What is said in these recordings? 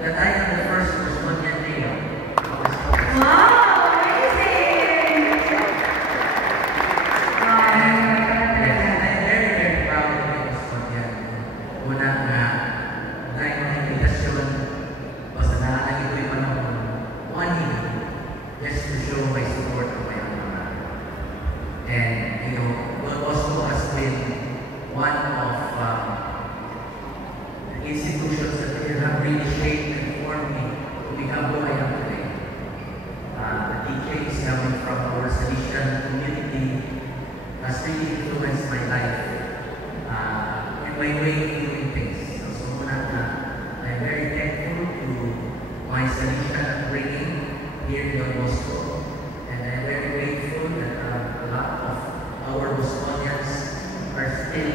that I am the first Bosmonian mayor. Wow, amazing! I'm very proud of my Bosmonian. Una nga, dahil mga invitasyon, basta naalagi ko yung panahon, one just to show my support to my alma. And, you know, God also has been one of the institutions that have really shaped and formed me to become who I am today. The teachings coming from our Salesian community has really influenced my life and my way of doing things. So, I'm very thankful to my Salesian upbringing here in Don Bosco, and I'm very grateful that a lot of our Bosconians are still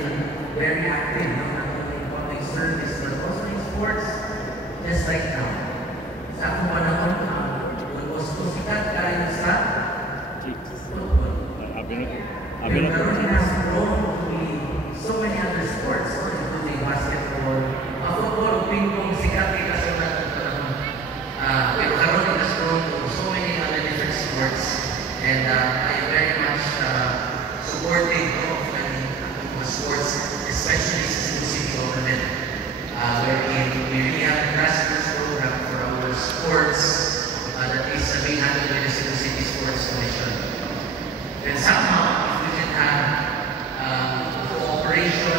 very active, not only in public service but also in sports, just like now. Sa akong panahon, Don Bosco sikat kayo sa football. And Caroline has grown to be so many other sports, including basketball, football, ping pong, sikat kayo kasi natin panahon. Pero Caroline has grown to so many other different sports, and I am very much supportive of many sports, especially since the city government, wherein we really have a grassroots program for our sports that is being handled by the Cebu City Sports Commission. And somehow, if we can have cooperation,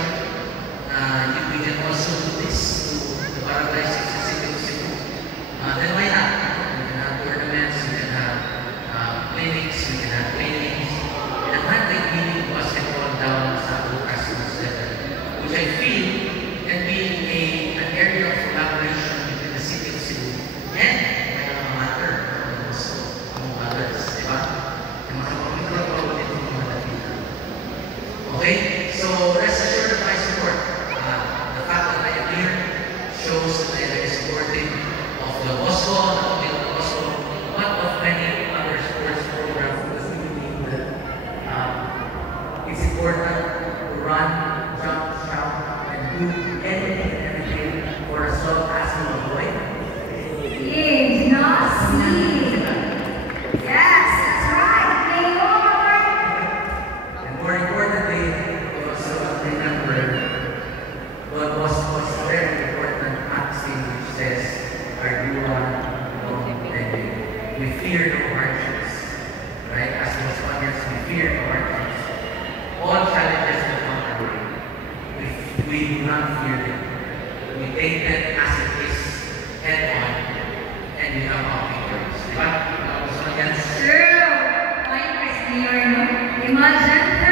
we can also do this to the paradise of the city of Cebu. Then why not? We can have tournaments, we can have clinics, we can have trainings, and not like meaning basketball down sa grassroots level, which I feel can be an area of collaboration between the city of Cebu and my alma mater, also among others, di ba? Yung mga kapag-control dito ng mga Latina. Okay? So, rest assured of my support. The fact that I am here shows that I am very supportive of the Bosco, not only of the Bosco, but of many other sports programs, because we believe that it's important to run, jump, shout, and do anything and everything for as long as we avoid. Is not seen. Yes, that's right. Mayor! And more importantly, we also remember God was a very important maxim which says, Ardua non tende. We fear no hardships. Right? As Bosconians, we fear no hardships. All challenges will come our way. We do not fear them. We take them as it is, head on, and we come out victorious. Diba? Bosconians? True. Like Mayor, no? Imagine